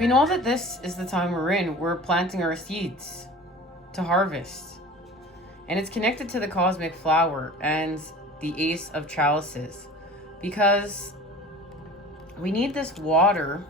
We know that this is the time we're in. We're planting our seeds to harvest. And it's connected to the cosmic flower and the Ace of Chalices. Because we need this water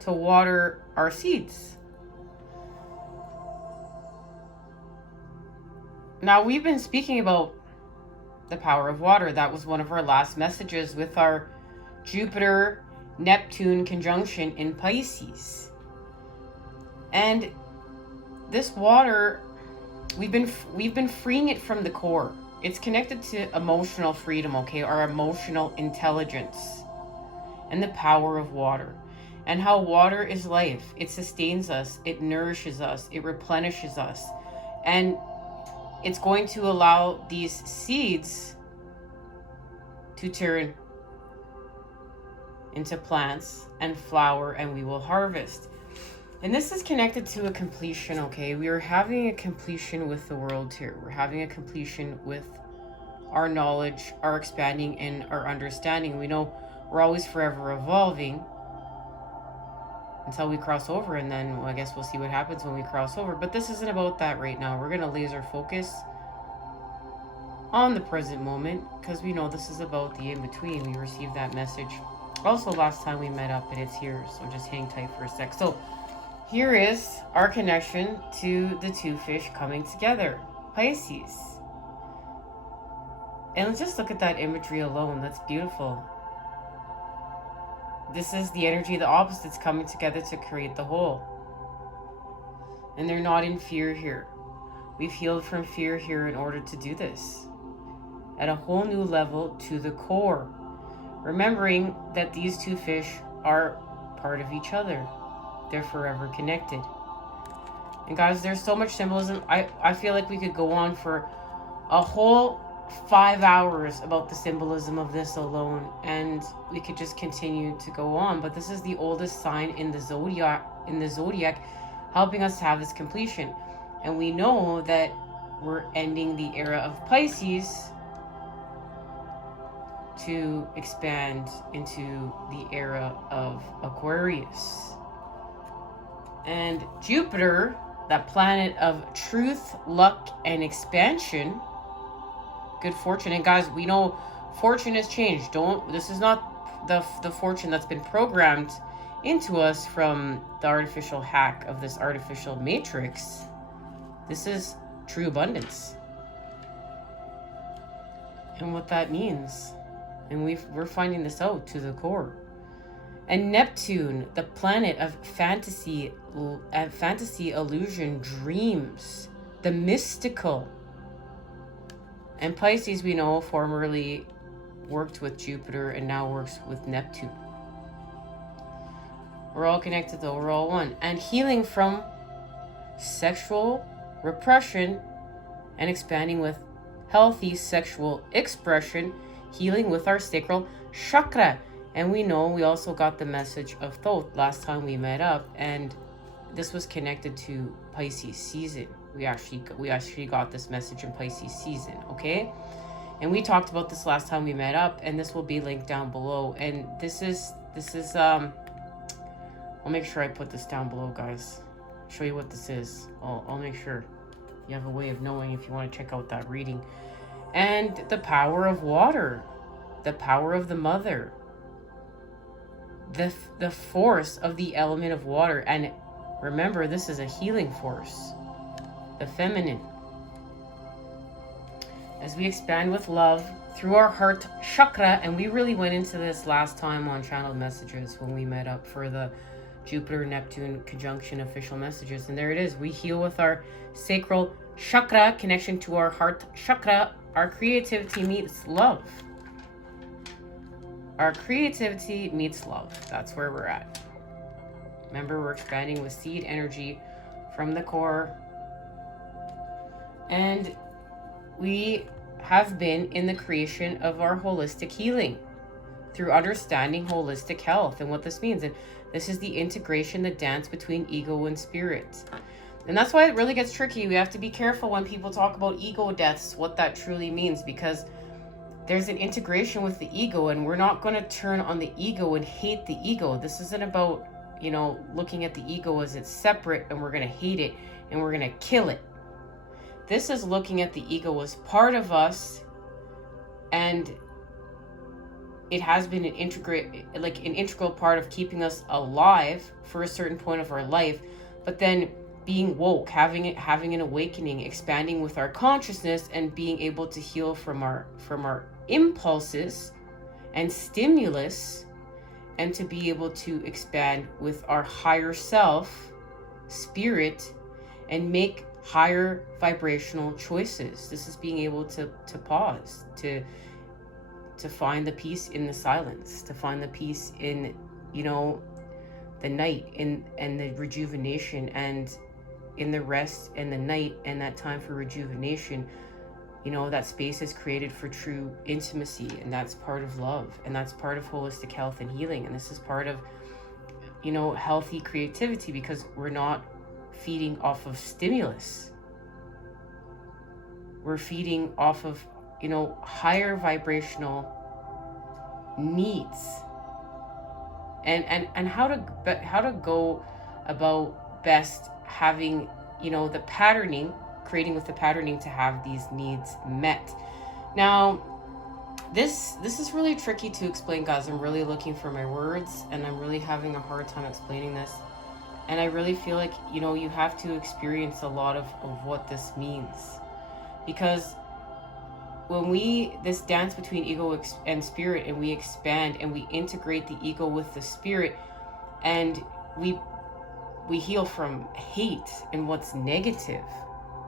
to water our seeds. Now, we've been speaking about the power of water. That was one of our last messages with our Jupiter Neptune conjunction in Pisces. And this water, we've been freeing it from the core. It's connected to emotional freedom, okay? Our emotional intelligence and the power of water. And how water is life. It sustains us, it nourishes us, it replenishes us. And it's going to allow these seeds to turn into plants and flower, and we will harvest. And this is connected to a completion, okay? We are having a completion with the world here. We're having a completion with our knowledge, our expanding, and our understanding. We know we're always forever evolving until we cross over, and then I guess we'll see what happens when we cross over. But this isn't about that right now. We're going to laser focus on the present moment, because we know this is about the in-between. We received that message also last time we met up, and it's here, so just hang tight for a sec. So here is our connection to the two fish coming together, Pisces. And let's just look at that imagery alone. That's beautiful. This is the energy of the opposites coming together to create the whole. And they're not in fear here. We've healed from fear here in order to do this. At a whole new level to the core. Remembering that these two fish are part of each other. They're forever connected. And guys, there's so much symbolism. I feel like we could go on for a whole 5 hours about the symbolism of this alone, and we could just continue to go on. But this is the oldest sign in the zodiac, helping us have this completion. And we know that we're ending the era of Pisces to expand into the era of Aquarius. And Jupiter, that planet of truth, luck, and expansion, good fortune. And guys, we know fortune has changed. This is not the fortune that's been programmed into us from the artificial hack of this artificial matrix. This is true abundance. And what that means. And we're finding this out to the core. And Neptune, the planet of fantasy, illusion, dreams, the mystical. And Pisces, we know, formerly worked with Jupiter and now works with Neptune. We're all connected though, we're all one. And healing from sexual repression and expanding with healthy sexual expression, healing with our sacral chakra. And we know we also got the message of Thoth last time we met up, and this was connected to Pisces season. We actually got this message in Pisces season, okay? And we talked about this last time we met up, and this will be linked down below. And this is I'll make sure I put this down below, guys. Show you what this is. I'll make sure you have a way of knowing if you want to check out that reading. And the power of water, the power of the mother, the force of the element of water. And remember, this is a healing force, the feminine. As we expand with love through our heart chakra, and we really went into this last time on channeled messages when we met up for the Jupiter Neptune conjunction official messages. And there it is. We heal with our sacral chakra, connection to our heart chakra. Our creativity meets love. Our creativity meets love. That's where we're at. Remember, we're expanding with seed energy from the core. And we have been in the creation of our holistic healing through understanding holistic health and what this means. And this is the integration, the dance between ego and spirit. And that's why it really gets tricky. We have to be careful when people talk about ego deaths, what that truly means, because there's an integration with the ego, and we're not going to turn on the ego and hate the ego. This isn't about, you know, looking at the ego as it's separate and we're going to hate it and we're going to kill it. This is looking at the ego as part of us, and it has been an integral part of keeping us alive for a certain point of our life. But then being woke, having an awakening, expanding with our consciousness, and being able to heal from our impulses and stimulus, and to be able to expand with our higher self, spirit, and make higher vibrational choices. This is being able to pause, to find the peace in the silence, to find the peace in, you know, the night, and the rejuvenation, and in the rest and the night and that time for rejuvenation. You know, that space is created for true intimacy, and that's part of love, and that's part of holistic health and healing. And this is part of, you know, healthy creativity, because we're not feeding off of stimulus. We're feeding off of, you know, higher vibrational needs, and how to go about best having, you know, the patterning, creating with the patterning to have these needs met. Now, this is really tricky to explain, guys. I'm really looking for my words, and I'm really having a hard time explaining this. And I really feel like, you know, you have to experience a lot of what this means. Because when this dance between ego and spirit, and we expand and we integrate the ego with the spirit, and we heal from hate and what's negative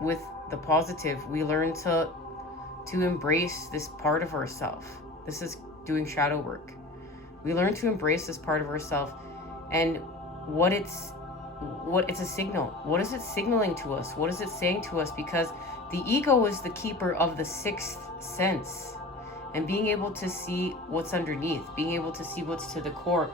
with the positive, we learn to embrace this part of ourselves. This is doing shadow work. We learn to embrace this part of ourselves, and what it's a signal. What is it signaling to us? What is it saying to us? Because the ego is the keeper of the sixth sense, and being able to see what's underneath, being able to see what's to the core,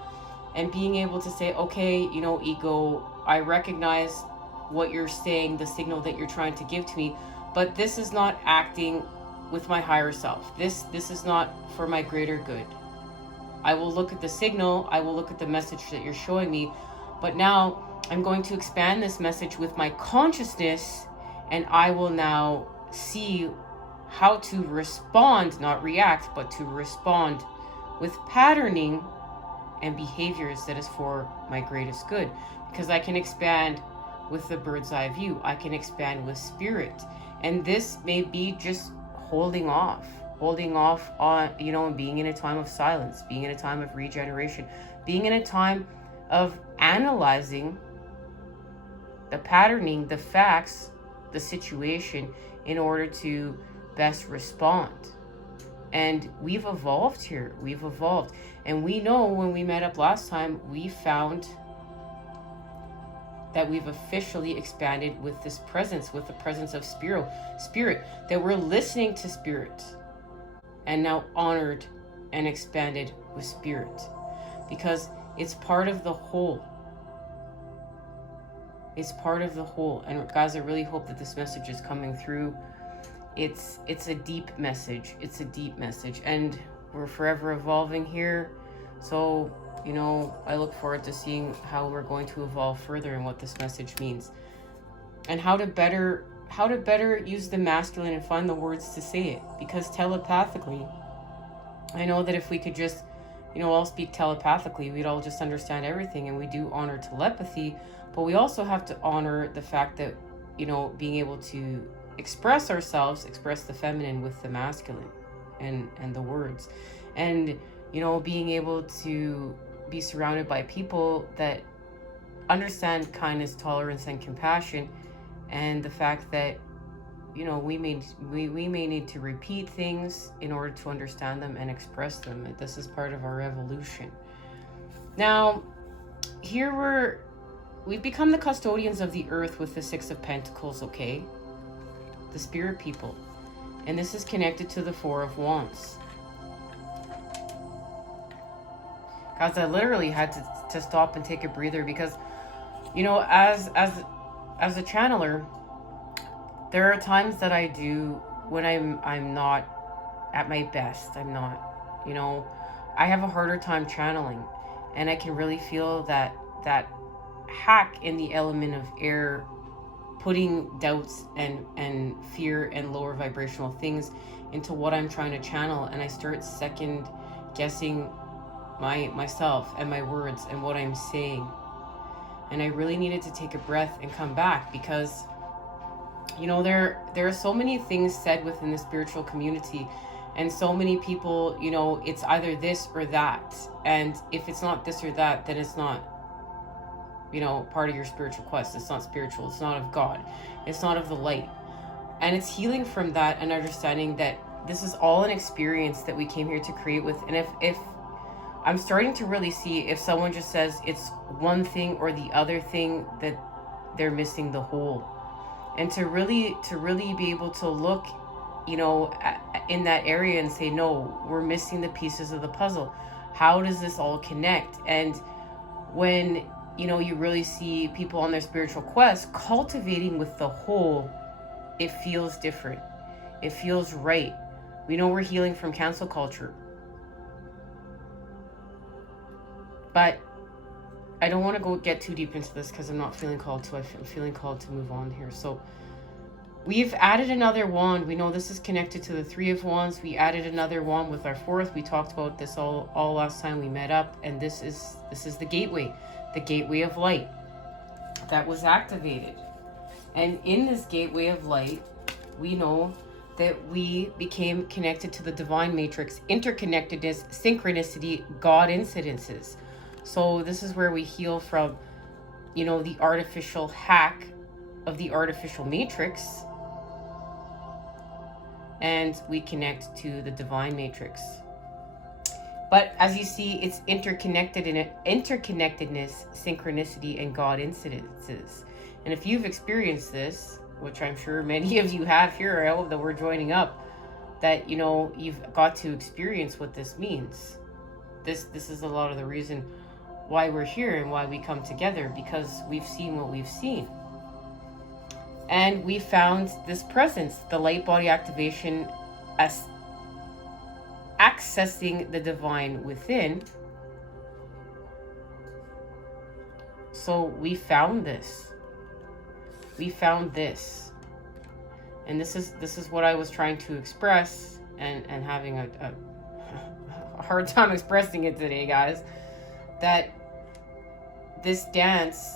and being able to say, okay, you know, ego, I recognize what you're saying, the signal that you're trying to give to me, but this is not acting with my higher self. This is not for my greater good. I will look at the signal, I will look at the message that you're showing me, but now I'm going to expand this message with my consciousness, and I will now see how to respond, not react, but to respond with patterning and behaviors that is for my greatest good. Because I can expand with the bird's eye view. I can expand with spirit. And this may be just holding off on, you know, and being in a time of silence, being in a time of regeneration, being in a time of analyzing the patterning, the facts, the situation, in order to best respond. And we've evolved here. We've evolved. And we know when we met up last time, we found that we've officially expanded with this presence, with the presence of spirit, that we're listening to spirit, and now honored and expanded with spirit, because it's part of the whole. It's part of the whole. And guys, I really hope that this message is coming through. It's a deep message. It's a deep message, and we're forever evolving here. So, you know, I look forward to seeing how we're going to evolve further and what this message means, and how to better use the masculine and find the words to say it. Because telepathically, I know that if we could just, you know, all speak telepathically, we'd all just understand everything. And we do honor telepathy, but we also have to honor the fact that, you know, being able to express ourselves, express the feminine with the masculine, and the words, and, you know, being able to be surrounded by people that understand kindness, tolerance, and compassion, and the fact that, you know, we may need to repeat things in order to understand them and express them. And this is part of our evolution. Now, here we've become the custodians of the earth with the Six of Pentacles, okay? The spirit people. And this is connected to the Four of Wands. Guys, I literally had to stop and take a breather, because, you know, as a channeler, there are times that I do when I'm not at my best. I'm not, you know, I have a harder time channeling, and I can really feel that hack in the element of air, putting doubts and fear and lower vibrational things into what I'm trying to channel, and I start second guessing myself and my words and what I'm saying. And I really needed to take a breath and come back, because you know, there are so many things said within the spiritual community, and so many people, you know, it's either this or that, and if it's not this or that, then it's not, you know, part of your spiritual quest. It's not spiritual. It's not of God. It's not of the light. And it's healing from that and understanding that this is all an experience that we came here to create with. And if I'm starting to really see, if someone just says it's one thing or the other thing, that they're missing the whole. And to really be able to look, you know, in that area and say, no, we're missing the pieces of the puzzle. How does this all connect? And when, you know, you really see people on their spiritual quest cultivating with the whole, it feels different. It feels right. We know we're healing from cancel culture. But I don't want to get too deep into this because I'm not feeling called to. I'm feeling called to move on here. So we've added another wand. We know this is connected to the Three of Wands. We added another wand with our fourth. We talked about this all last time we met up. And this is the gateway of light that was activated. And in this gateway of light, we know that we became connected to the divine matrix, interconnectedness, synchronicity, God incidences. So this is where we heal from, you know, the artificial hack of the artificial matrix, and we connect to the divine matrix. But as you see, it's interconnectedness, synchronicity, and God incidences. And if you've experienced this, which I'm sure many of you have here, I hope that we're joining up, that, you know, you've got to experience what this means. This is a lot of the reason why we're here and why we come together, because we've seen what we've seen. And we found this presence, the light body activation, as accessing the divine within. So we found this. We found this. And this is what I was trying to express, and having a hard time expressing it today, guys. That this dance,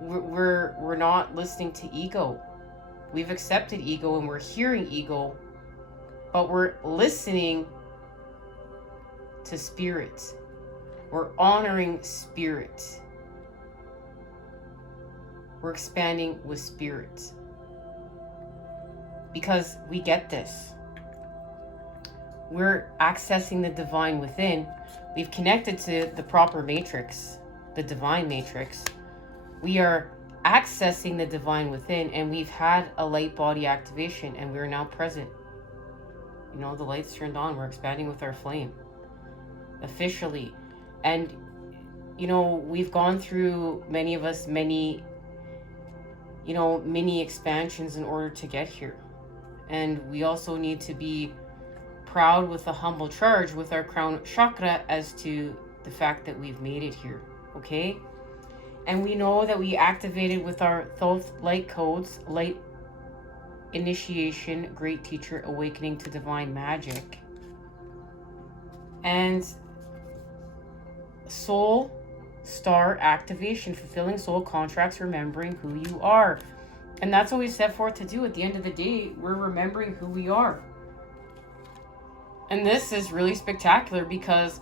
we're not listening to ego. We've accepted ego and we're hearing ego, but we're listening to spirit. We're honoring spirit. We're expanding with spirit, because we get this. We're accessing the divine within. We've connected to the proper matrix, the divine matrix. We are accessing the divine within, and we've had a light body activation, and we're now present. You know, the light's turned on. We're expanding with our flame officially. And, you know, we've gone through, many of us, many expansions in order to get here. And we also need to be proud with a humble charge with our crown chakra as to the fact that we've made it here, okay? And we know that we activated with our Thoth light codes, light initiation, great teacher, awakening to divine magic, and soul star activation, fulfilling soul contracts, remembering who you are. And that's what we set forth to do. At the end of the day, we're remembering who we are. And this is really spectacular because,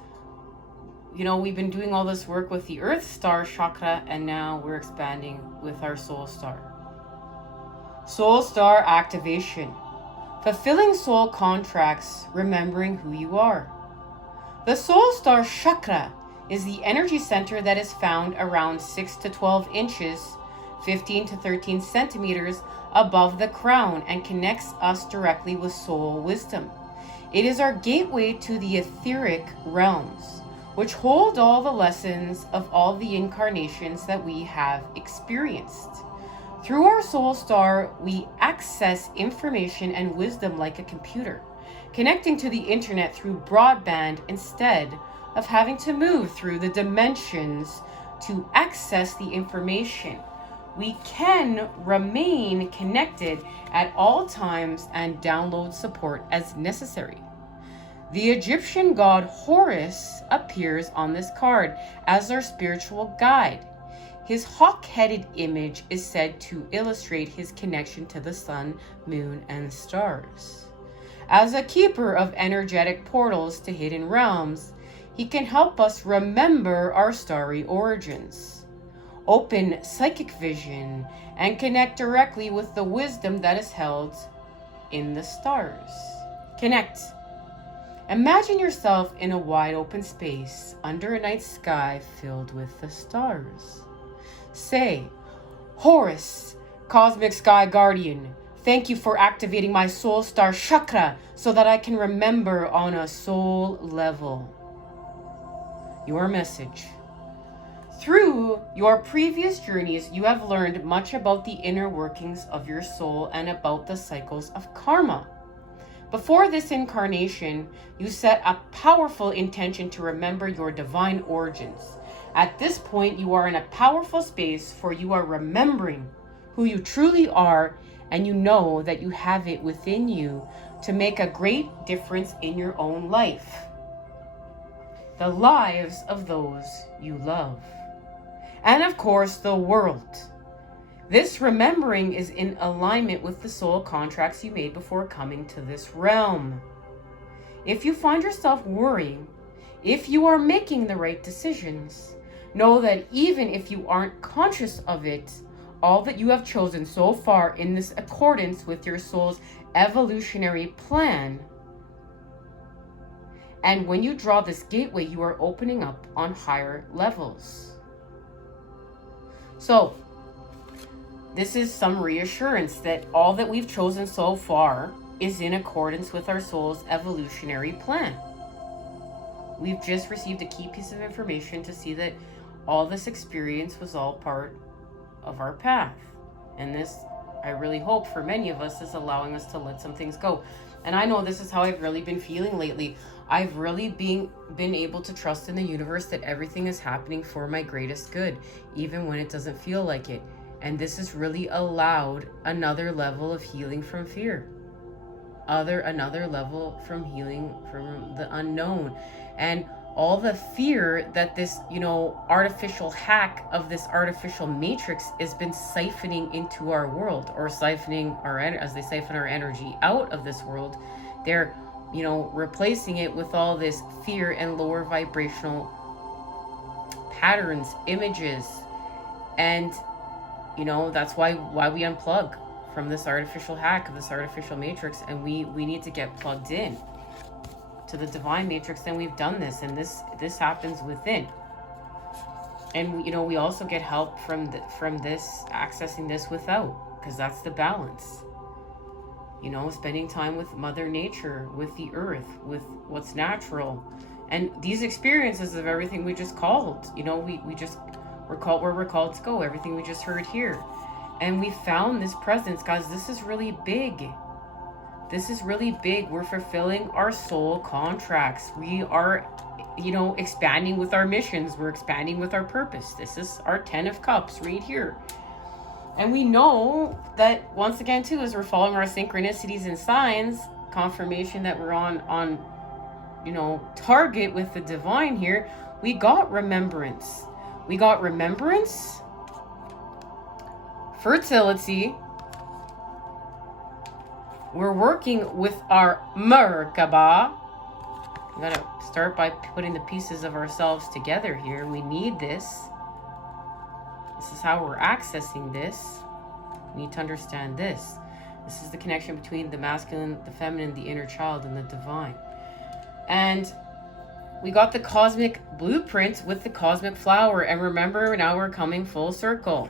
you know, we've been doing all this work with the Earth Star chakra, and now we're expanding with our Soul Star. Soul Star activation. Fulfilling soul contracts, remembering who you are. The Soul Star chakra is the energy center that is found around 6 to 12 inches, 15 to 13 centimeters above the crown, and connects us directly with soul wisdom. It is our gateway to the etheric realms, which hold all the lessons of all the incarnations that we have experienced. Through our soul star, we access information and wisdom like a computer, connecting to the internet through broadband instead of having to move through the dimensions to access the information. We can remain connected at all times and download support as necessary. The Egyptian god Horus appears on this card as our spiritual guide. His hawk-headed image is said to illustrate his connection to the sun, moon, and stars. As a keeper of energetic portals to hidden realms, he can help us remember our starry origins, open psychic vision, and connect directly with the wisdom that is held in the stars. Connect. Imagine yourself in a wide open space under a night sky filled with the stars. Say, Horus, Cosmic Sky Guardian, thank you for activating my soul star chakra so that I can remember on a soul level. Your message. Through your previous journeys, you have learned much about the inner workings of your soul and about the cycles of karma. Before this incarnation, you set a powerful intention to remember your divine origins. At this point, you are in a powerful space, for you are remembering who you truly are, and you know that you have it within you to make a great difference in your own life, the lives of those you love, and of course, the world. This remembering is in alignment with the soul contracts you made before coming to this realm. If you find yourself worrying, if you are making the right decisions, know that even if you aren't conscious of it, all that you have chosen so far in this accordance with your soul's evolutionary plan. And when you draw this gateway, you are opening up on higher levels. So, this is some reassurance that all that we've chosen so far is in accordance with our soul's evolutionary plan. We've just received a key piece of information to see that all this experience was all part of our path. And this, I really hope for many of us, is allowing us to let some things go. And I know this is how I've really been feeling lately. I've really been able to trust in the universe that everything is happening for my greatest good, even when it doesn't feel like it. And this has really allowed another level of healing from fear. Another level from healing from the unknown. And all the fear that this, artificial hack of this artificial matrix has been siphoning into our world, or siphoning as they siphon our energy out of this world. They're, replacing it with all this fear and lower vibrational patterns, images. And that's why we unplug from this artificial hack of this artificial matrix, and we need to get plugged in to the divine matrix. And we've done this, and this happens within. And we also get help from this, accessing this without, because that's the balance. Spending time with Mother Nature, with the earth, with what's natural, and these experiences of everything we just called. We're called where we're called to go, everything we just heard here. And we found this presence, guys. This is really big. This is really big. We're fulfilling our soul contracts. We are, expanding with our missions. We're expanding with our purpose. This is our 10 of Cups right here. And we know that, once again, too, as we're following our synchronicities and signs, confirmation that we're on target with the divine here, we got remembrance. We got remembrance, fertility. We're working with our Merkaba. We gotta start by putting the pieces of ourselves together here. We need this. This is how we're accessing this. We need to understand this. This is the connection between the masculine, the feminine, the inner child, and the divine. And we got the cosmic blueprint with the cosmic flower. And remember, now we're coming full circle.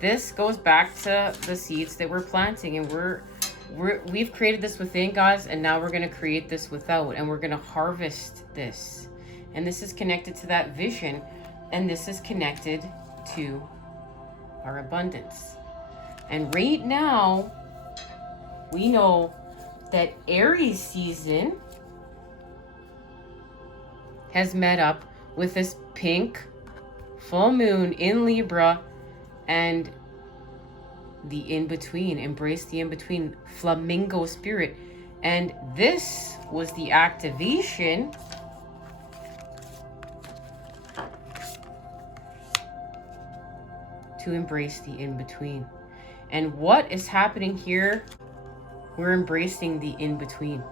This goes back to the seeds that we're planting. And we've created this within, guys. And now we're going to create this without. And we're going to harvest this. And this is connected to that vision. And this is connected to our abundance. And right now, we know that Aries season has met up with this pink full moon in Libra and the in-between. Embrace the in-between, flamingo spirit. And this was the activation to embrace the in-between. And what is happening here? We're embracing the in-between.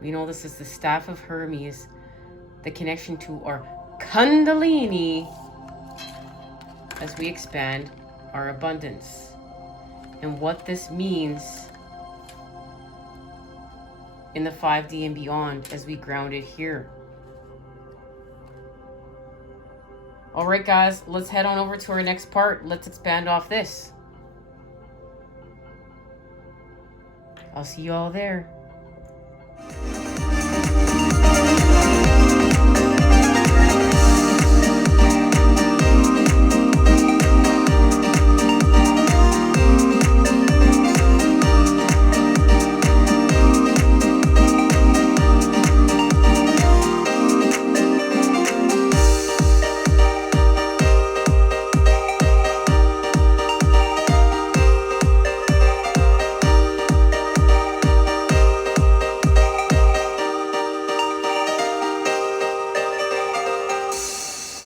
We know this is the staff of Hermes, the connection to our Kundalini as we expand our abundance. And what this means in the 5D and beyond as we ground it here. All right, guys, let's head on over to our next part. Let's expand off this. I'll see you all there.